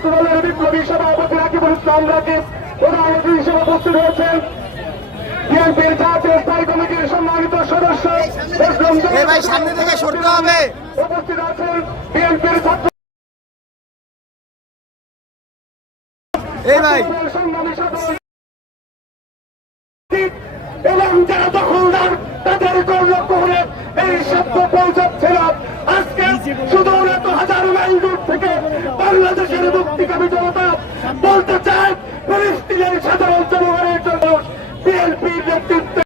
ছাত্রদলের বিপ্লবী সভাপতি রাকিবুল ইসলাম রাকিব প্রধান অতিথি হিসেবে উপস্থিত হয়েছেন। বিএনপির জাতীয় স্থায়ী কমিটির সম্মানিত সদস্য ইসলাম এ ভাই সামনে থেকে সরতে হবে। উপস্থিত আছেন বিএনপির ছাত্র এবং যারা দখলদার তাদের লক্ষ্য করে এই সত্য পৌঁছাচ্ছিল আজকে শুধু হাজার মাইল দূর থেকে বাংলাদেশের মুক্তিকামী জনতা বলতে চায়, ফিলিস্তিনের সাধারণ জনগণের জন্য বিএনপির নেতৃত্বে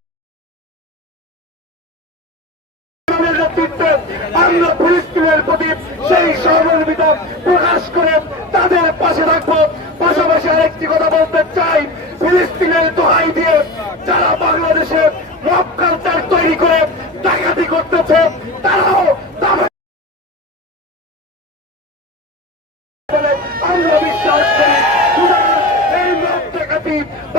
আমরা ফিলিস্তিনের প্রতি সেই সহমর্মিতা প্রকাশ করে তাদের পাশে রাখব পাশাপাশি আরেকটি কথা বলতে চাই, ফিলিস্তিনের দোহাই দিয়ে যারা বাংলাদেশে মব কালচার তৈরি করে, ডাকাতি করতেছে তারাও তাদের বলে আমরা বিশ্বাস করি সুতরাং এই মব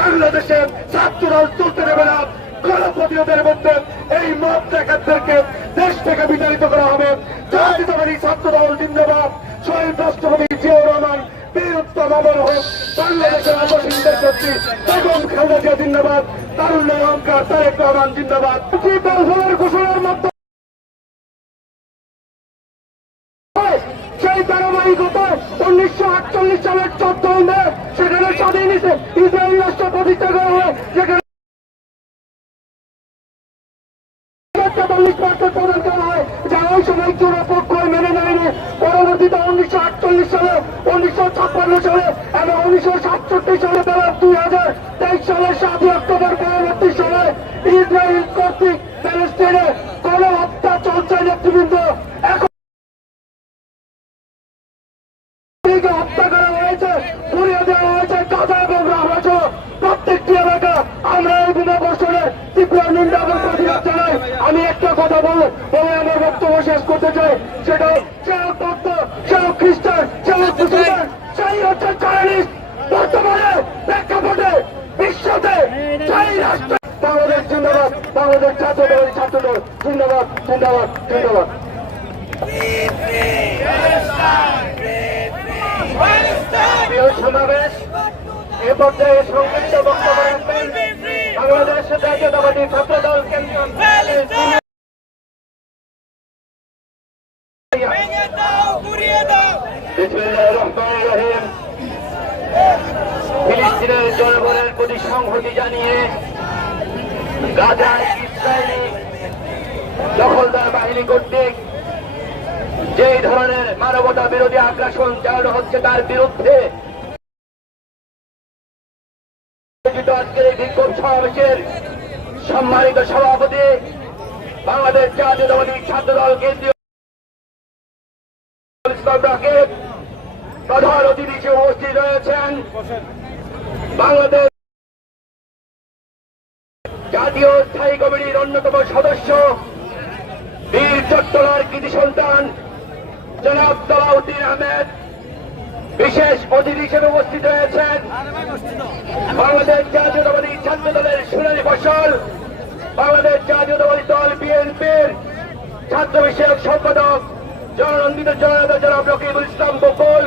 ডাকাতি বাংলাদেশে ছাত্রদল চলতে দেবে না। গণপ্রতিরোধের মধ্যে এই মব ডাকাতদেরকে দেশ থেকে বিতাড়িত করা হবে। জাতীয়তাবাদী ছাত্রদল জিন্দাবাদ। শহীদ রাষ্ট্রপতি জিয়াউর রহমান বীর অমর হোক বাংলাদেশের অবসিন্দের শক্তি বেগম খালেদা জিয়া জিন্দাবাদ। তারুণ্য অহংকার তারেক রহমান জিন্দাবাদ। ঘোষণার মাধ্যমে সেই ধারাবাহিকতা উনিশশো আটচল্লিশ সালের চোদ্দ মে সেখানে স্বাধীন ইসরায়েল রাষ্ট্র প্রতিষ্ঠা করা হয় যেখানে চল্লিশ বছর প্রদান করা হয় যা চূড়া পক্ষ মেনে নেয়নি। পরবর্তীতে উনিশশো আটচল্লিশ সালে, উনিশশো ছাপ্পান্ন সালে এবং উনিশশো সাতষট্টি সালে তারা দুই হাজার তেইশ সালের সাতই অক্টোবর পরবর্তী সময় ইসরায়েল কর্তৃক প্যালেস্টাইনে কোন হত্যা চলছে নেতৃবৃন্দ। এখন হত্যা করা হয়েছে, পুড়িয়ে দেওয়া হয়েছে এবং প্রত্যেকটি এলাকা আমরা এই তীব্র নিন্দা এবং প্রতিবাদ জানাই। আমি একটা কথা বলব বক্তব্য শেষ করতে চাই সেটা হোক ভক্ত হোক খ্রিস্টান হোক মুসলমান সেই হচ্ছে চাইনিজ বর্তমানে প্রেক্ষাপটে বিশ্বতে সেই রাষ্ট্র। বাংলাদেশ জিন্দাবাদ বাংলাদেশ ছাত্র দল ছাত্র দল জিন্দাবাদ জিন্দাবাদ। জিন্দাবাদ সমাবেশ এ পর্যায়ে সংক্ষিপ্ত বক্তব্য রাখবেন বাংলাদেশ জাতীয়তাবাদী ছাত্র দল কেন্দ্রীয় ফিলিস্তিনের জনগণের প্রতি সংহতি জানিয়ে গাজায় ইসরায়েলি দখলদার বাহিনী কর্তৃক যেই ধরনের মানবতা বিরোধী আগ্রাসন চালানো হচ্ছে তার বিরুদ্ধে আজকের এই বিক্ষোভ সমাবেশের সম্মানিত সভাপতি বাংলাদেশ জাতীয়তাবাদী ছাত্র দল কেন্দ্রীয় ইসলাম প্রধান অতিথি উপস্থিত রয়েছেন বাংলাদেশ জাতীয় স্থায়ী কমিটির অন্যতম সদস্য বীর চট্টলার কৃতি সন্তান জনাব তলাউদ্দিন আহমেদ। বিশেষ অতিথি হিসেবে উপস্থিত রয়েছেন বাংলাদেশ জাতীয়তাবাদী ছাত্র দলের শুনানি ফসল, বাংলাদেশ জাতীয়তাবাদী দল বিএনপির ছাত্র বিষয়ক সম্পাদক জননন্দিত জননেতা জনাব রকিবুল ইসলাম বকুল।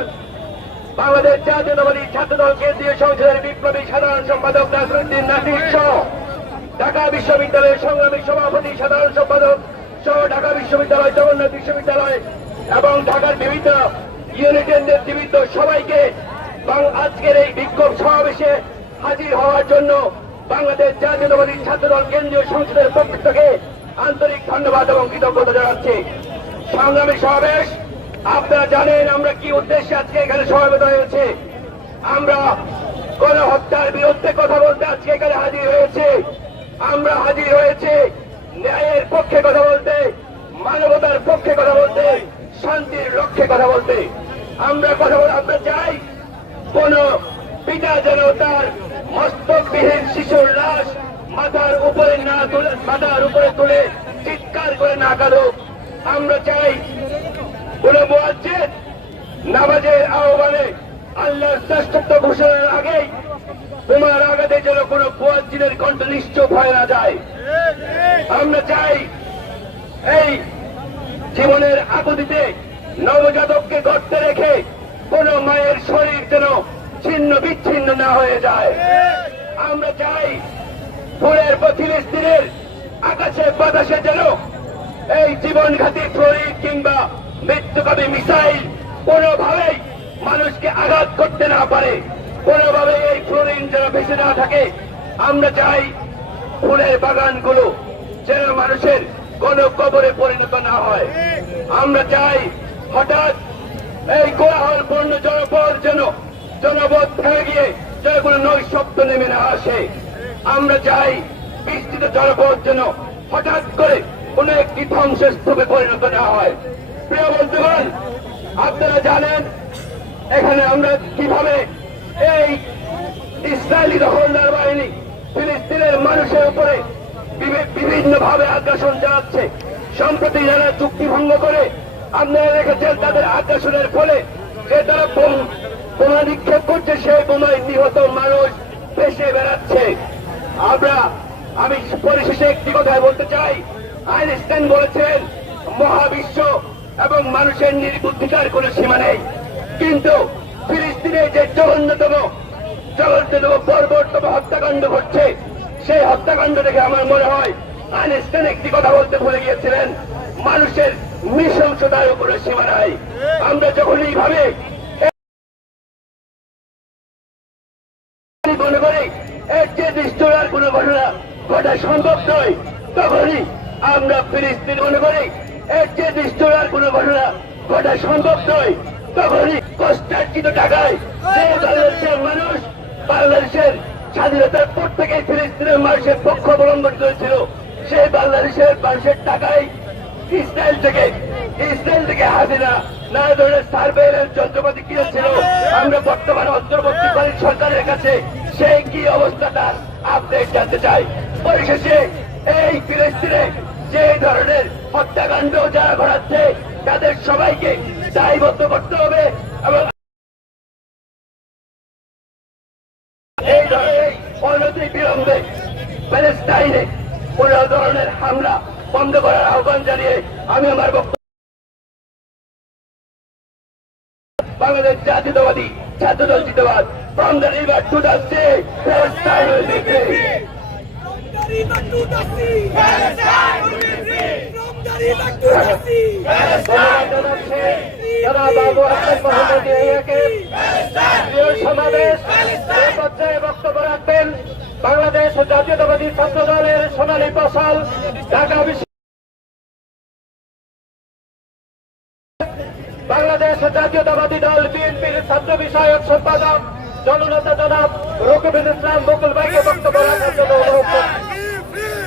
বাংলাদেশ জাতীয়তাবাদী ছাত্র দল কেন্দ্রীয় সংসদের বিপ্লবী সাধারণ সম্পাদক নাসরুদ্দিন নাসির সহ ঢাকা বিশ্ববিদ্যালয়ের সংগ্রামী সভাপতি, সাধারণ সম্পাদক সহ ঢাকা বিশ্ববিদ্যালয় জগন্নাথ বিশ্ববিদ্যালয় এবং ঢাকার বিভিন্ন ইউনিটের নেতৃবৃন্দ সবাইকে আজকের এই বিক্ষোভ সমাবেশে হাজির হওয়ার জন্য বাংলাদেশ জাতীয়তাবাদী ছাত্রদল কেন্দ্রীয় সংসদের পক্ষ থেকে আন্তরিক ধন্যবাদ এবং কৃতজ্ঞতা জানাচ্ছি। সংগ্রামী সমাবেশ। আপনারা জানেন আমরা কি উদ্দেশ্যে আজকে এখানে সমাবেত হয়েছে। আমরা কোন হত্যার বিরুদ্ধে কথা বলতে আজকে এখানে হাজির হয়েছে। আমরা হাজির হয়েছে ন্যায়ের পক্ষে কথা বলতে, মানবতার পক্ষে কথা বলতে, শান্তির লক্ষ্যে কথা বলতে। আমরা কথা বলে আমরা চাই কোন পিতা যেন তার মস্তকবিহীন শিশুর লাশ মাথার উপরে না তুলে মাথার উপরে তুলে চিৎকার করে না কাঁদুক। আমরা চাই কোন মোয়াজ্জেদ নামাজের আহ্বানে আল্লাহর শ্রেষ্ঠত্ব ঘোষণার আগেই তোমার আগাতে যেন কোন মুয়াজ্জিনের কণ্ঠ নিশ্চুপ হয়ে না যায়। আমরা চাই এই জীবনের আকুতিতে নবজাতককে গর্তে রেখে কোন মায়ের শরীর যেন ছিন্ন বিচ্ছিন্ন না হয়ে যায়। আমরা চাই ফুলের ফিলিস্তিনের আকাশে বাতাসে যেন এই জীবনঘাতী ফ্লোরিড কিংবা মৃত্যুকামী মিসাইল কোনোভাবেই মানুষকে আঘাত করতে না পারে। কোনোভাবে এই ফ্লোরিন যেন ভেসে না থাকে। আমরা চাই ফুলের বাগানগুলো যেন মানুষের কোন কবরে পরিণত না হয়। আমরা চাই হঠাৎ এই কোলাহলপূর্ণ জনপদ যেন জনপদ ভেঙে গিয়ে কোনো নৈশব্দ নেমে না আসে। আমরা চাই বিস্তৃত জনপদ যেন হঠাৎ করে কোন একটি ধ্বংসস্তূপে পরিণত না হয়। প্রিয় বন্ধুগণ, আপনারা জানেন এখানে আমরা কীভাবে এই ইসরায়েলি দখলদার বাহিনী ফিলিস্তিনের মানুষের উপরে বিভিন্ন ভাবে আগ্রাসন চালাচ্ছে। সম্প্রতি যারা চুক্তি ভঙ্গ করে, আপনারা দেখেছেন তাদের আগ্রাসনের ফলে যে তারা বোমা নিক্ষেপ করছে, সেই বোমায় নিহত মানুষ ভেসে বেড়াচ্ছে। আমরা, আমি পরিশেষে একটি কথাই বলতে চাই আইনস্টাইন বলেছেন, মহাবিশ্ব এবং মানুষের নির্বুদ্ধিতার কোন সীমা নেই। কিন্তু ফিলিস্তিনে যে জঘন্যতম জঘন্যতম, বর্বরতম হত্যাকাণ্ড ঘটছে, সেই হত্যাকাণ্ড দেখে আমার মনে হয় আইনস্টাইন একটি কথা বলতে ভুলে গিয়েছিলেন, মানুষের নৃশংসতার উপরে সীমা নাই। আমরা যখন এইভাবে মনে করি, এর যে নিষ্ঠুরার কোন ঘটনা ঘটা সম্ভব নয়, তখনই আমরা ফিলিস্তিন মনে করি, এর যে নিষ্ঠুরার কোন ঘটনা ঘটা সম্ভব নয়। তখনই কষ্টার্জিত টাকায় বাংলাদেশের মানুষ বাংলাদেশের স্বাধীনতার পর থেকে ফিলিস্তিনের মানুষের পক্ষ অবলম্বন করেছিল, সেই বাংলাদেশের মানুষের টাকায় ইসরায়েল থেকে ইসরায়েল থেকে হাজিরা নানা ধরনের সার্ভেলেন্স যন্ত্রপাতি কিনেছিল। আমরা বর্তমানে অন্তর্বর্তীকালীন সরকারের কাছে সেই কি অবস্থা তার আপডেট জানতে চাই। পরিশেষে এই ফিলিস্তিনে যে ধরনের হত্যাকাণ্ড যারা ঘটাচ্ছে, তাদের সবাইকে দায়বদ্ধ করতে হবে এবং এই ধরনের অনতি বিলম্বে প্যালেস্টাইনে কোন ধরনের হামলা বন্ধ করার আহ্বান জানিয়ে আমি আমার বক্তব্য বাংলাদেশ জাতীয়তাবাদী ছাত্রদল জিন্দাবাদ। from the river to the sea, Palestine will be free river to the sea. Palestine will be free. From to the sea. এই পর্যায়ে বক্তব্য রাখবেন বাংলাদেশ জাতীয়তাবাদী বাংলাদেশ জাতীয়তাবাদী দল বিএনপির ছাত্র বিষয়ক সম্পাদক জননেতা জনাব রকিবুল ইসলাম বকুল ভাইকে বক্তব্য রাখার জন্য অনুরোধ করছি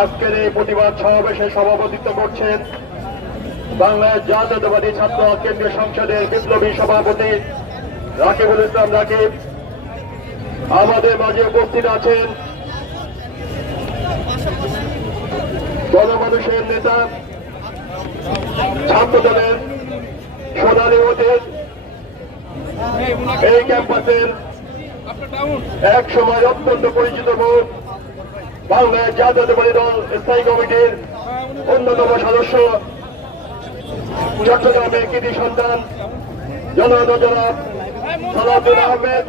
আজকের এই প্রতিবাদ সমাবেশে সভাপতিত্ব করছেন বাংলাদেশ জাতীয়তাবাদী ছাত্র কেন্দ্রীয় সংসদের বিপ্লবী সভাপতি রাকিবুল ইসলাম রাকিব। আমাদের মাঝে উপস্থিত আছেন গণমানুষের নেতা ছাত্র দলের সোনালী ওদের এই ক্যাম্পাসের এক সময় অত্যন্ত পরিচিত মুখ বাংলাদেশ জাতীয়তাবাদী দল স্থায়ী কমিটির অন্যতম সদস্য চট্টগ্রামের কৃতি সন্তান জনতা জনাব সালাউদ্দিন আহমেদ,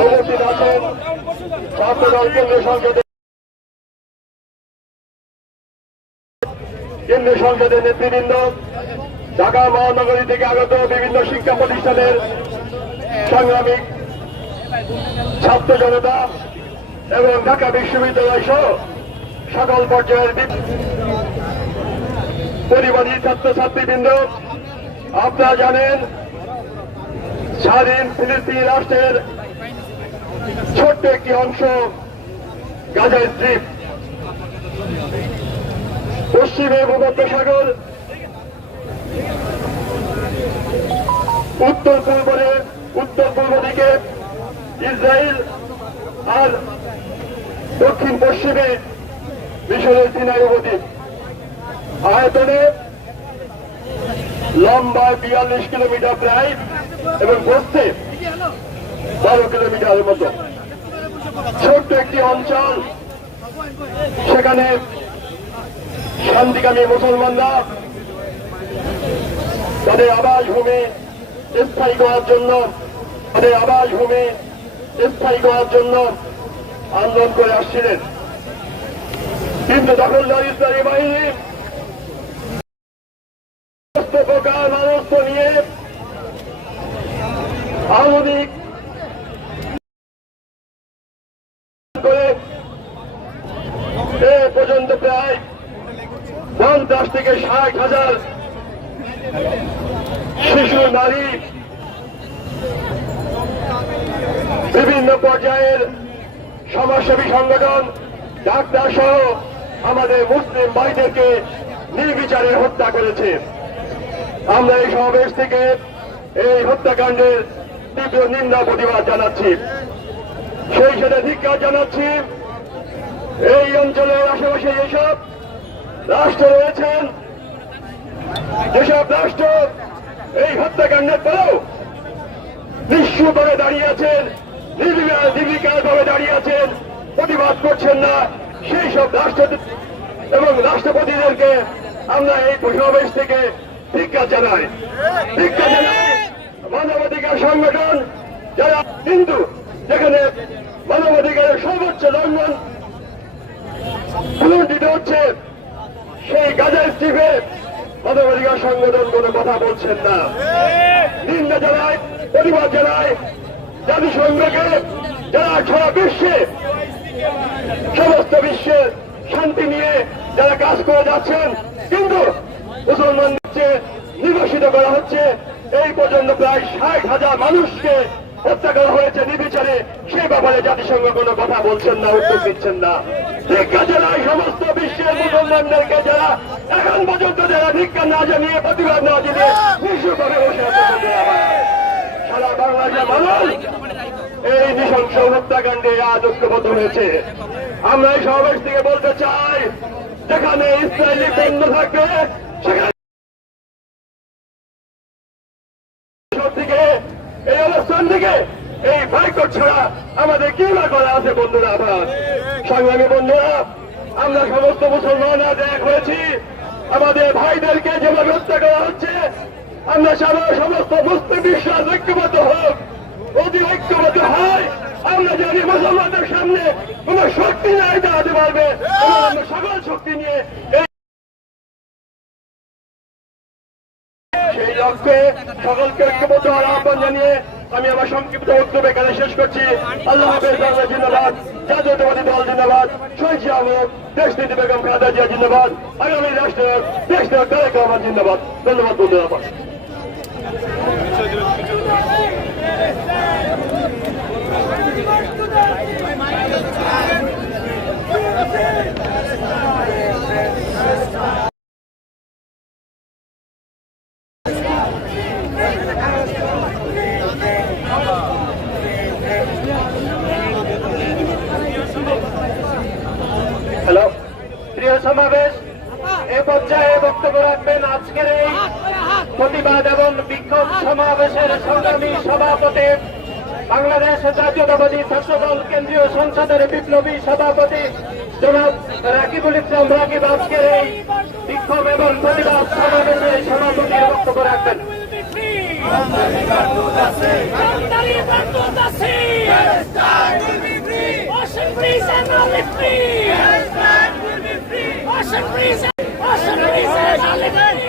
উপস্থিত আছেন ছাত্র দল কেন্দ্রীয় সংসদের কেন্দ্রীয় সংসদের নেতৃবৃন্দ, ঢাকা মহানগরী থেকে আগত বিভিন্ন শিক্ষা প্রতিষ্ঠানের সাংগ্রামিক ছাত্র জনতা এবং ঢাকা বিশ্ববিদ্যালয় সহ সকল পর্যায়ের পরিবারী ছাত্রছাত্রীবৃন্দ, আপনারা জানেন স্বাধীন ফিলিস্তিন রাষ্ট্রের ছোট্ট একটি অংশ গাজা স্ট্রিপ পশ্চিমে ভূমধ্যসাগর উত্তর পূর্বে উত্তর পূর্ব দিকে ইসরায়েল আর দক্ষিণ পশ্চিমে মিশরের সিনাই উপদ্বীপ আয়তনে লম্বায় বিয়াল্লিশ কিলোমিটার প্রায় এবং বসতে বারো কিলোমিটারের মতো। ছোট্ট একটি অঞ্চল। সেখানে শান্তিকামী মুসলমানরা তাদের আবাস ভূমি স্থায়ী করার জন্য তাদের আবাস ভূমি স্থায়ী করার জন্য আন্দোলন করে আসছিলেন। কিন্তু দখলদার ইসলামী বাহিনী সমস্ত প্রকার নিয়ে করে এ পর্যন্ত প্রায় পঞ্চাশ থেকে ষাট হাজার শিশু, নারী বিভিন্ন পর্যায়ের সমাজসেবী সংগঠন, ডাক্তার সহ আমাদের মুসলিম ভাইদেরকে নির্বিচারে হত্যা করেছে। আমরা এই সমাবেশ থেকে এই হত্যাকাণ্ডের তীব্র নিন্দা প্রতিবাদ জানাচ্ছি। সেই সাথে ধিক্কার জানাচ্ছি, এই অঞ্চলের আশেপাশে যেসব রাষ্ট্র রয়েছেন, যেসব রাষ্ট্র এই হত্যাকাণ্ডের পরেও নিঃস্বভাবে দাঁড়িয়ে আছেন ভাবে দাঁড়িয়ে আছেন, প্রতিবাদ করছেন না। সেই সব রাষ্ট্র এবং রাষ্ট্রপতিদেরকে আমরা এই সমাবেশ থেকে ধিক্ষা জানাই। ধিক্ষা জানাই মানবাধিকার সংগঠন, যারা কিন্তু যেখানে মানবাধিকারের সর্বোচ্চ লঙ্ঘন পুনর্জিত হচ্ছে, সেই গাজা স্টিফে মানবাধিকার সংগঠন কোনো কথা বলছেন না। নিন্দা জানায় প্রতিবাদ জানায় জাতিসংঘকে যারা সারা বিশ্বে, সমস্ত বিশ্বের শান্তি নিয়ে যারা কাজ করে যাচ্ছেন, কিন্তু মুসলমান নির্বাসিত করা হচ্ছে। এই পর্যন্ত প্রায় ষাট হাজার মানুষকে হত্যা করা হয়েছে নির্বিচারে। সে ব্যাপারে জাতিসংঘ কোনো কথা বলছেন না, উত্তর দিচ্ছেন না। ভিক্ষা জেলায় সমস্ত বিশ্বের মুসলমানদেরকে যারা এখন পর্যন্ত যারা ভিক্ষা না জানিয়ে প্রতিবাদ না জানিয়ে নিঃস্বভাবে বসে আছে বন্ধুরা আমার। সারা বাংলাদেশের মানুষ এই নৃশংস হত্যাকাণ্ডে আজ ঐক্যবদ্ধ হয়েছে। আমরা এই সমাবেশ থেকে বলতে চাই, যেখানে ইসরায়েলি বন্ধ থাকবে, সেখানে এই অবস্থান থেকে, এই বাইকট ছাড়া আমাদের কি বা করা আছে বন্ধুরা আমার সংগ্রামী বন্ধুরা, আমরা সমস্ত মুসলমান আজ এক হয়েছি, আমাদের ভাইদেরকে যেভাবে হত্যা করা হচ্ছে আমরা সারা সমস্ত মুসলিম বিশ্বাস ঐক্যবদ্ধ হোক, যদি ঐক্যবদ্ধ হয়, আমরা জানি মুসলমানদের সামনে কোন শক্তি নাই দাঁড়াতে পারবে। সকল শক্তি নিয়ে সেই লক্ষ্যে সকলকে ঐক্যবদ্ধ হওয়ার আহ্বান জানিয়ে আমি আমার সংক্ষিপ্ত বক্তব্য এখানে শেষ করছি। আল্লাহ জিন্দাবাদ, জাতীয়তাবাদী দল জিন্দাবাদ, শহীদ আহমদ দেশ নীতি বেগম খালেদা জিয়া জিন্দাবাদ, আগামী রাষ্ট্র দেশ তারেক রহমান জিন্দাবাদ। ধন্যবাদ বন্ধুরা আমার। হ্যালো প্রিয় সমাবেশ এ পর্যায়ে বক্তব্য রাখবেন আজকের এই প্রতিবাদ এবং বিক্ষোভ সমাবেশের সংগ্রামী সভাপতি বাংলাদেশ জাতীয়তাবাদী ছাত্রদল কেন্দ্রীয় সংসদের বিপ্লবী সভাপতি জনাব রাকিবুল ইসলাম রাকিব আজকের এই বিক্ষোভ এবং প্রতিবাদ সমাবেশে সভাপতি বক্তব্য রাখবেন! Ocean breeze! Ocean breeze